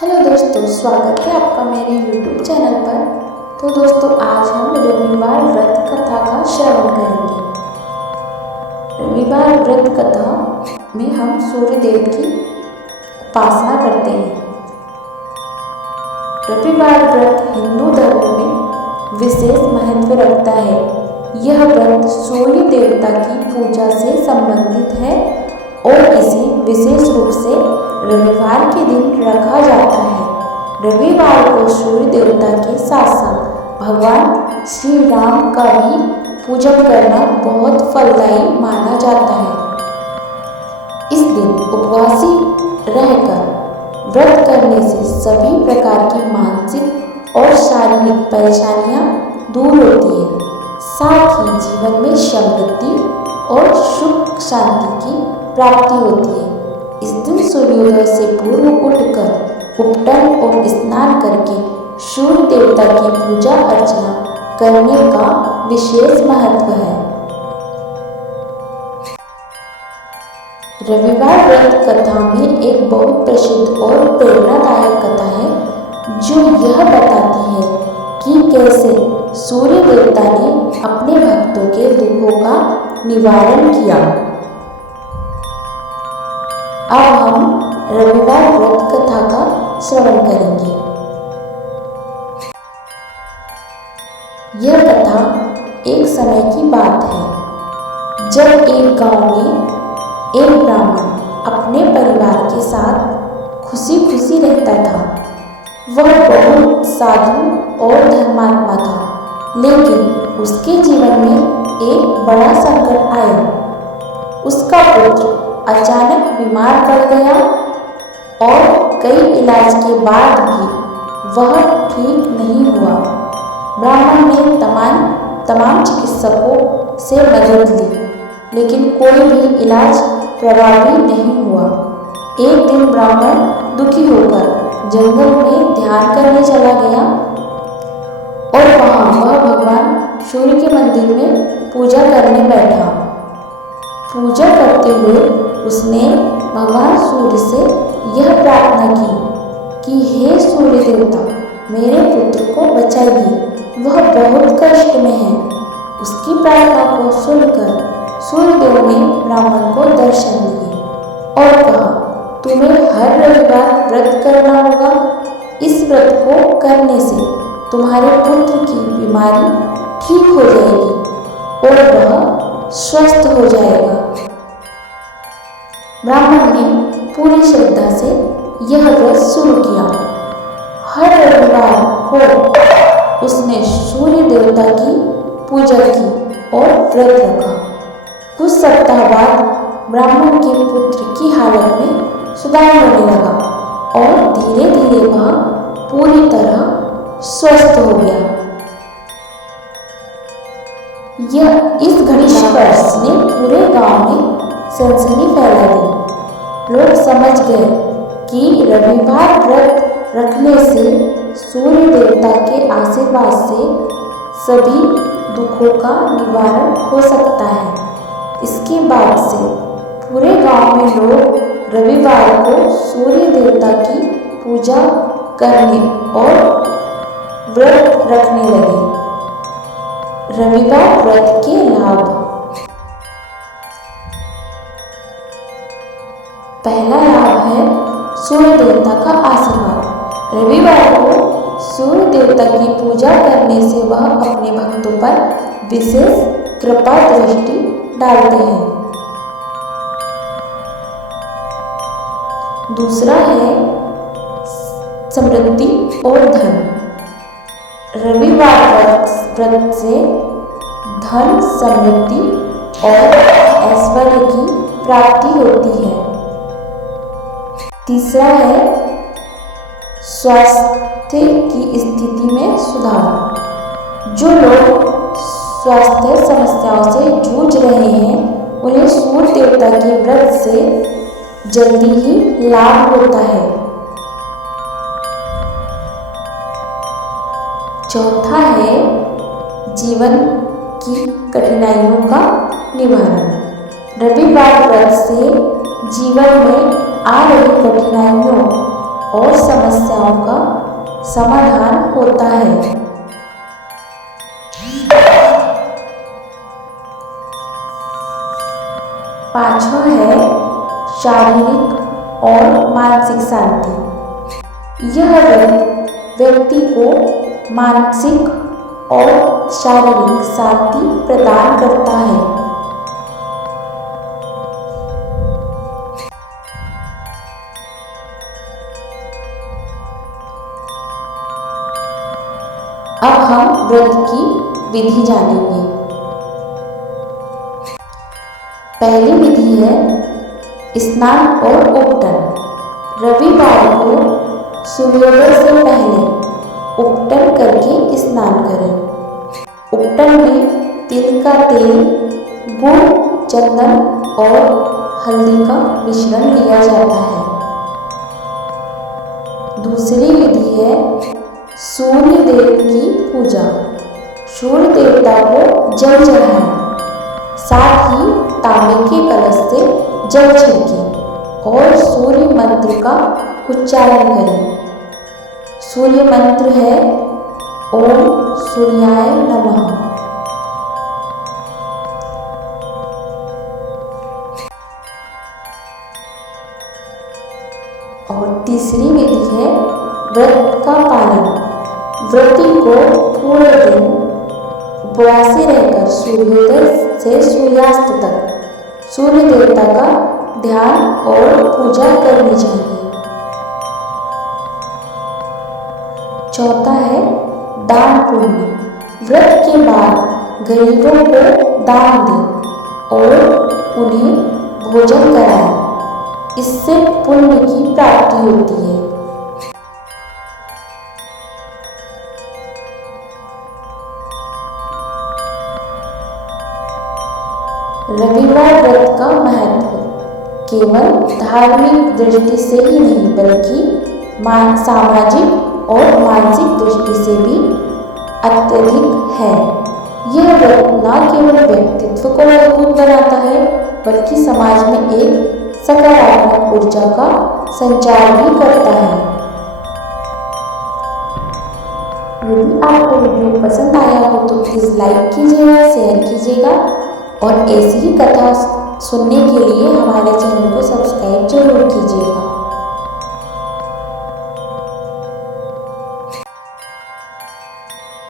Hello दोस्तों, स्वागत है आपका मेरे YouTube चैनल पर। तो दोस्तों, आज हम रविवार व्रत कथा का श्रवण करेंगे। रविवार व्रत कथा में हम सूर्य देव की उपासना करते हैं। रविवार व्रत हिंदू धर्म में विशेष महत्व रखता है। यह व्रत सूर्य देवता की पूजा से संबंधित है और इसे विशेष रूप से रविवार के दिन रखा जाता है। रविवार को सूर्य देवता के साथ साथ भगवान श्री राम का भी पूजन करना बहुत फलदायी माना जाता है। इस दिन उपवासी रहकर व्रत करने से सभी प्रकार की मानसिक और शारीरिक परेशानियां दूर होती हैं। साथ ही जीवन में समृद्धि और सुख शांति की प्राप्ति होती है। इस दिन सूर्योदय से पूर्व उठकर उपटन और स्नान करके सूर्य देवता की पूजा अर्चना करने का विशेष महत्व है। रविवार व्रत कथा में एक बहुत प्रसिद्ध और प्रेरणादायक कथा है जो यह बताती है कि कैसे सूर्य देवता ने अपने भक्तों के दुखों का निवारण किया। अब हम रविवार व्रत कथा का श्रवण करेंगे। यह कथा एक समय की बात है जब एक गांव में एक ब्राह्मण अपने परिवार के साथ खुशी खुशी रहता था। वह बहुत साधु और धर्मात्मा था, लेकिन उसके जीवन में एक बड़ा संकट आया। उसका पुत्र अचानक बीमार पड़ गया और कई इलाज के बाद भी वह ठीक नहीं हुआ। ब्राह्मण ने तमाम चिकित्सकों से मदद ली, लेकिन कोई भी इलाज प्रभावी नहीं हुआ। एक दिन ब्राह्मण दुखी होकर जंगल में ध्यान करने चला गया और वहाँ वह भगवान सूर्य के मंदिर में पूजा करने बैठा। पूजा करते हुए उसने भगवान सूर्य से यह प्रार्थना की कि हे सूर्य देवता, मेरे पुत्र को बचाइए, वह बहुत कष्ट में है। उसकी प्रार्थना को सुनकर सूर्यदेव ने ब्राह्मण को दर्शन दिए और कहा, तुम्हें हर रविवार व्रत करना होगा। इस व्रत को करने से तुम्हारे पुत्र की बीमारी ठीक हो जाएगी और वह स्वस्थ हो जाएगा। ब्राह्मण ने पूरी श्रद्धा से यह व्रत शुरू किया। हर रविवार को उसने सूर्य देवता की पूजा की और व्रत रखा। कुछ सप्ताह बाद ब्राह्मण के पुत्र की हालत में सुधार होने लगा और धीरे धीरे वह पूरी तरह स्वस्थ हो गया। इस घटना ने पूरे गांव में सनसनी फैला दी। लोग समझ गए कि रविवार व्रत रखने से सूर्य देवता के आशीर्वाद से सभी दुखों का निवारण हो सकता है। इसके बाद से पूरे गांव में लोग रविवार को सूर्य देवता की पूजा करने और व्रत रखने लगे। रविवार व्रत के लाभ। पहला लाभ है सूर्य देवता का आशीर्वाद। रविवार को सूर्य देवता की पूजा करने से वह अपने भक्तों पर विशेष कृपा दृष्टि डालते हैं। दूसरा है समृद्धि और धन। रविवार व्रत से धन, समृद्धि और ऐश्वर्य की प्राप्ति होती है। तीसरा है स्वास्थ्य की स्थिति में सुधार। जो लोग स्वास्थ्य समस्याओं से जूझ रहे हैं उन्हें सूर्य देवता के व्रत से जल्दी ही लाभ होता है। चौथा है जीवन की कठिनाइयों का निवारण। रविवार व्रत से जीवन में आ रही कठिनाइयों और समस्या समस्याओं का समाधान होता है। पांचवा है शारीरिक और मानसिक शांति। यह व्रत व्यक्ति को मानसिक और शारीरिक शांति प्रदान करता है। अब हम व्रत की विधि जानेंगे। पहली विधि है स्नान और उपटन। रविवार को सूर्योदय से पहले उपटन करके स्नान करें। उपटन में तिल का तेल, गुड़, चंदन और हल्दी का मिश्रण लिया जाता है। दूसरी विधि है सूर्य देव की पूजा। सूर्य देवता को जल चढ़ाएं, साथ ही तांबे के कलश से जल छिड़कें और सूर्य मंत्र का उच्चारण करें। सूर्य मंत्र है ओम सूर्याय नमः। और तीसरी विधि है व्रत का पालन। व्रती को पूरे दिन उपवासी रहकर सूर्योदय से सूर्यास्त तक सूर्य देवता का ध्यान और पूजा करनी चाहिए। चौथा है दान पुण्य। व्रत के बाद गरीबों को दान दें और उन्हें भोजन कराएं। इससे पुण्य की प्राप्ति होती है। रविवार व्रत का महत्व केवल धार्मिक दृष्टि से ही नहीं बल्कि सामाजिक और मानसिक दृष्टि से भी अत्यधिक है। यह व्रत न केवल व्यक्तित्व को मजबूत बनाता है बल्कि समाज में एक सकारात्मक ऊर्जा का संचार भी करता है। यदि आपको वीडियो पसंद आया हो तो प्लीज़ लाइक कीजिएगा, शेयर कीजिएगा और ऐसी ही कथा सुनने के लिए हमारे चैनल को सब्सक्राइब जरूर कीजिएगा।